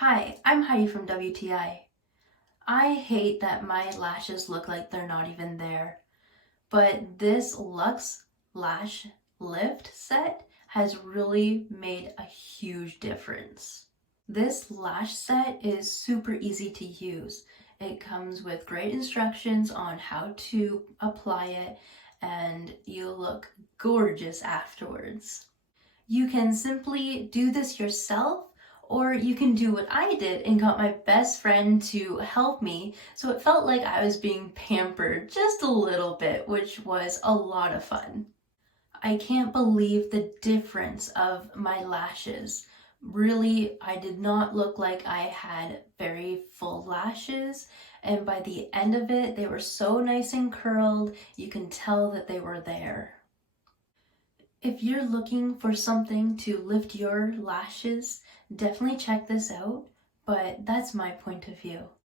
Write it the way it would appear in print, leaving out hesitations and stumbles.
Hi, I'm Heidi from WTI. I hate that my lashes look like they're not even there, but this Luxe Lash Lift set has really made a huge difference. This lash set is super easy to use. It comes with great instructions on how to apply it, and you look gorgeous afterwards. You can simply do this yourself, or you can do what I did and got my best friend to help me, so it felt like I was being pampered just a little bit, which was a lot of fun. I can't believe the difference of my lashes. Really, I did not look like I had very full lashes, and by the end of it, they were so nice and curled, you can tell that they were there. If you're looking for something to lift your lashes, definitely check this out, but that's my point of view.